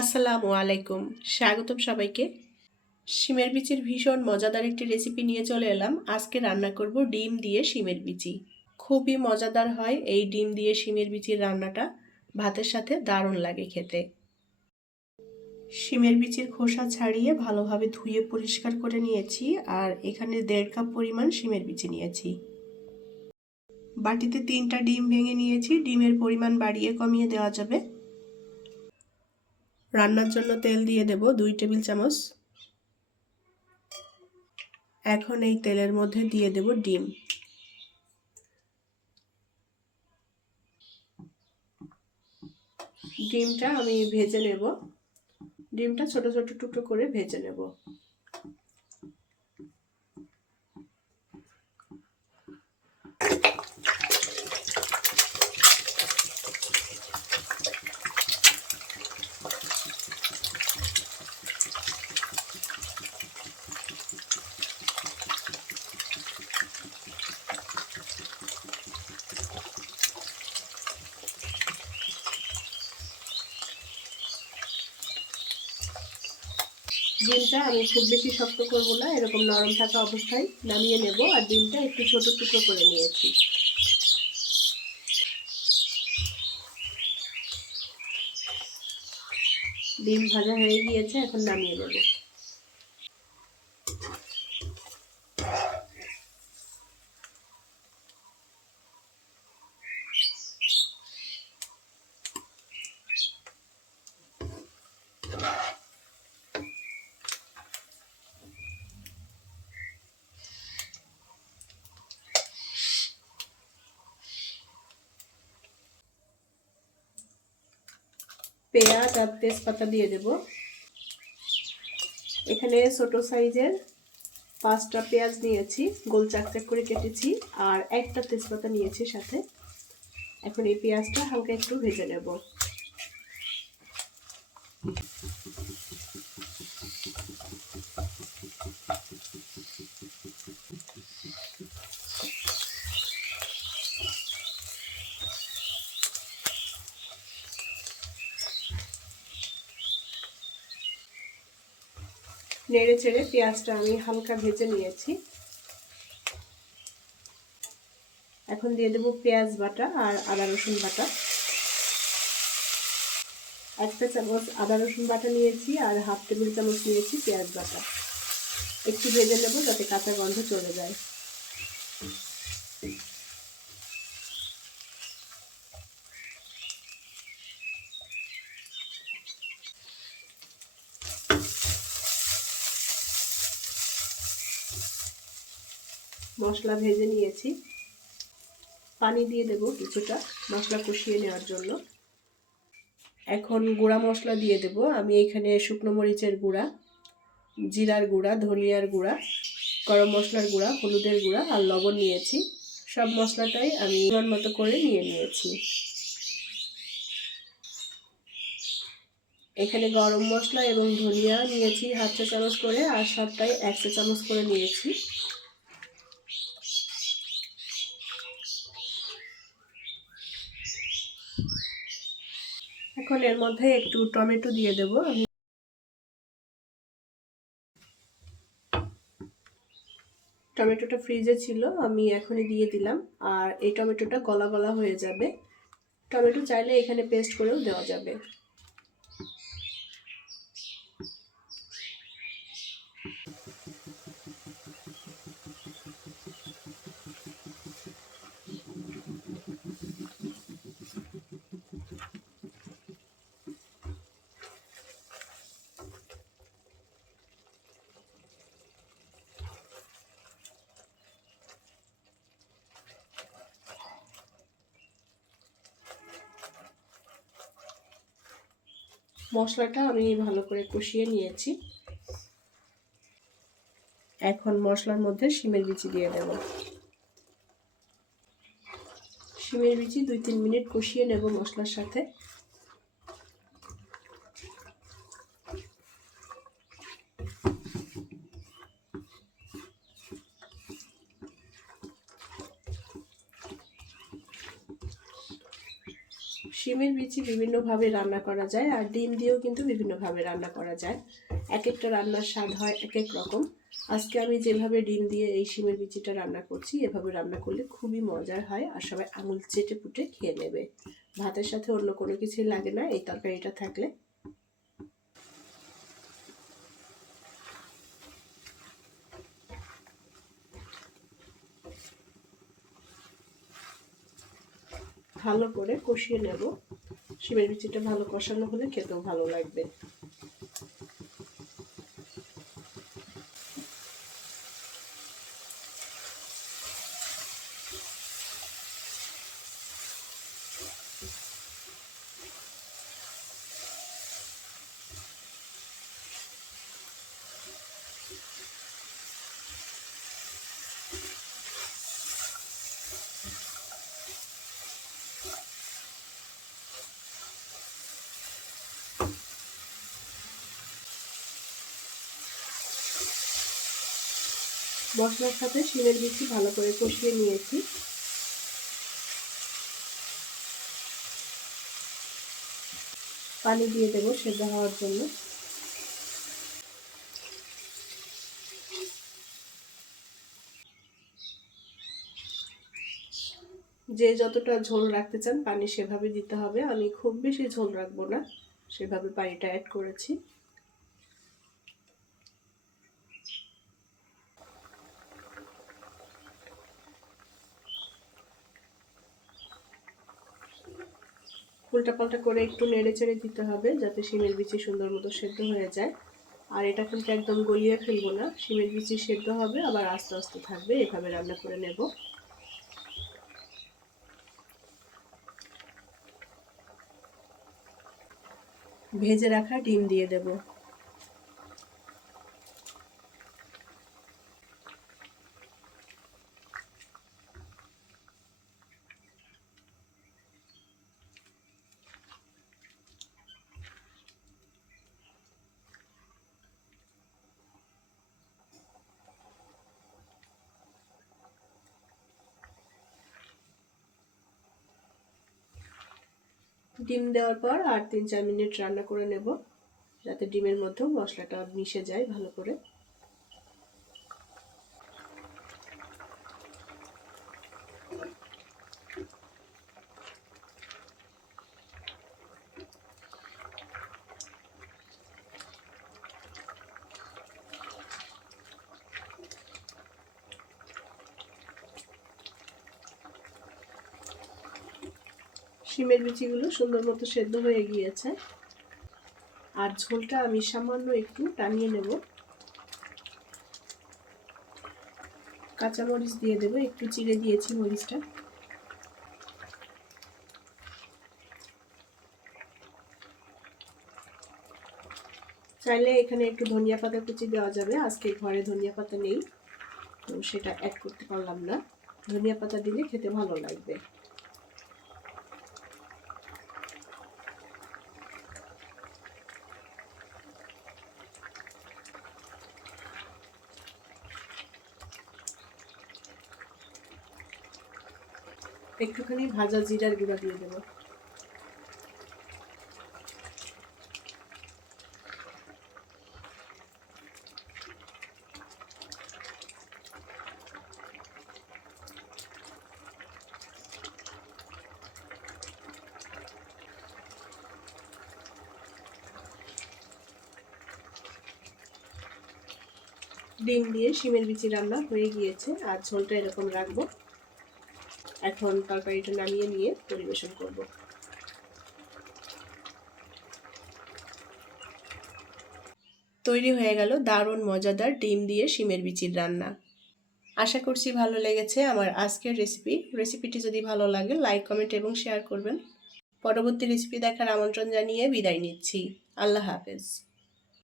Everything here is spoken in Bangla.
আসসালামু আলাইকুম। স্বাগতম সবাইকে। শিমের বিচির ভীষণ মজাদার একটি রেসিপি নিয়ে চলে এলাম। আজকে রান্না করব ডিম দিয়ে শিমের বিচি। খুবই মজাদার হয় এই ডিম দিয়ে শিমের বিচির রান্নাটা। ভাতের সাথে দারুণ লাগে খেতে। শিমের বিচির খোসা ছাড়িয়ে ভালোভাবে ধুয়ে পরিষ্কার করে নিয়েছি আর এখানে দেড় কাপ পরিমাণ শিমের বিচি নিয়েছি। বাটিতে তিনটা ডিম ভেঙে নিয়েছি। ডিমের পরিমাণ বাড়িয়ে কমিয়ে দেওয়া যাবে। রান্নার জন্য তেল দিয়ে দেব দুই টেবিল চামচ। এখন এই তেলের মধ্যে দিয়ে দেব ডিম। ডিমটা আমি ভেজে নেব। ডিমটা ছোট ছোট টুকরো করে ভেজে নেব। ডিমটা আমি খুব বেশি শক্ত করব না, এরকম নরম থাকা অবস্থায় নামিয়ে নেব। আর ডিমটা একটু ছোট টুকরো করে নিয়েছি। ডিম ভাজা হয়ে গিয়েছে, এখন নামিয়ে নেব। পেঁয়াজ আর তেজপাতা দিয়ে দেব। এখানে ছোট সাইজের পাঁচটা পেঁয়াজ নিয়েছি, গোল চাকচাক করে কেটেছি, আর একটা তেজপাতা নিয়েছি সাথে। এখন এই পেঁয়াজটা হালকা একটু ভেজে নেব। নেড়ে চেড়ে পেঁয়াজটা আমি হালকা ভেজে নিয়েছি। এখন দিয়ে দেবো পেঁয়াজ বাটা আর আদা রসুন বাটা। একটা চামচ আদা রসুন বাটা নিয়েছি আর হাফ টেবিল চামচ নিয়েছি পেঁয়াজ বাটা। একটু ভেজে নেব যাতে কাঁচা গন্ধ চলে যায়। মশলা ভেজে নিয়েছি। পানি দিয়ে দেব কিছুটা মশলা কষিয়ে নেওয়ার জন্য। এখন গুঁড়া মশলা দিয়ে দেব। আমি এখানে শুকনো মরিচের গুঁড়া, জিরার গুঁড়া, ধনিয়ার গুঁড়া, গরম মশলার গুঁড়া, হলুদের গুঁড়া আর লবণ নিয়েছি। সব মশলাটাই আমি মতো করে নিয়ে নিয়েছি। এখানে গরম মশলা এবং ধনিয়া নিয়েছি হাফ চা চামচ করে আর সবটাই এক চা চামচ করে নিয়েছি। এখন এর মধ্যে একটু টমেটো দিয়ে দেব। আমি টমেটোটা ফ্রিজে ছিল, আমি এখনই দিয়ে দিলাম। আর এই টমেটোটা গলা গলা হয়ে যাবে। টমেটো চাইলে এখানে পেস্ট করেও দেওয়া যাবে। মশলাটা আমি ভালো করে কষিয়ে নিয়েছি। এখন মশলার মধ্যে শিমের বিচি দিয়ে দেব। শিমের বিচি দুই তিন মিনিট কষিয়ে নেব মশলার সাথে। শিমের বিচি বিভিন্নভাবে রান্না করা যায় আর ডিম দিয়েও কিন্তু বিভিন্নভাবে রান্না করা যায়। এক একটা রান্নার স্বাদ হয় এক এক রকম। আজকে আমি যেভাবে ডিম দিয়ে এই শিমের বিচিটা রান্না করছি, এভাবে রান্না করলে খুবই মজার হয় আর সবাই আঙুল চেটে পুটে খেয়ে নেবে। ভাতের সাথে অন্য কোনো কিছুই লাগে না, এই তরকারিটা থাকলে। ভালো করে কষিয়ে নেব। শিমের বিচিটা ভালো কষানো হলে খেতেও ভালো লাগবে। মশলার সাথে শিমের বিচি ভালো করে কষিয়ে নিয়েছি। পানি দিয়ে দেবো সেদ্ধ হওয়ার জন্য। যে যতটা ঝোল রাখতে চান পানি সেভাবে দিতে হবে। আমি খুব বেশি ঝোল রাখব না। সেভাবে পানিটা অ্যাড করেছি। উল্টা পাল্টা করে একটু নেড়ে চেড়ে দিতে হবে যাতে শিমের বিচি সুন্দর মতো সেদ্ধ হয়ে যায়। আর এটা কিন্তু একদম গলিয়ে ফেলব না। শিমের বিচি সেদ্ধ হবে, আবার আস্তে আস্তে থাকবে। এভাবে রান্না করে নেব। ভেজে রাখা ডিম দিয়ে দেব। ডিম দেওয়ার পর আর তিন চার মিনিট রান্না করে নেব, যাতে ডিমের মধ্যেও মশলাটা মিশে যায় ভালো করে। শিমের বিচিগুলো সুন্দর মতো সেদ্ধ হয়ে গিয়েছে। আর ঝোলটা আমি সামান্য একটু টানিয়ে নেব। কাঁচামরিচ দিয়ে দেবো, একটু চিড়ে দিয়েছি মরিচটা। চাইলে এখানে একটু ধনিয়া পাতা কুচি দেওয়া যাবে, আজকে ঘরে ধনিয়া পাতা নেই, তো সেটা অ্যাড করতে পারলাম না। ধনিয়া পাতা দিলে খেতে ভালো লাগবে। একটুখানি ভাজা জিরার গুঁড়া দিয়ে দেবো। ডিম দিয়ে শিমের বিচি রান্না হয়ে গিয়েছে, আর ঝোলটা এরকম রাখব। এখন তরকারিটা নামিয়ে নিয়ে পরিবেশন করব। তৈরি হয়ে গেল দারুণ মজাদার ডিম দিয়ে শিমের বিচির রান্না। আশা করছি ভালো লেগেছে আমার আজকের রেসিপি রেসিপিটি যদি ভালো লাগে লাইক কমেন্ট এবং শেয়ার করবেন। পরবর্তী রেসিপি দেখার আমন্ত্রণ জানিয়ে বিদায় নিচ্ছি। আল্লাহ হাফেজ।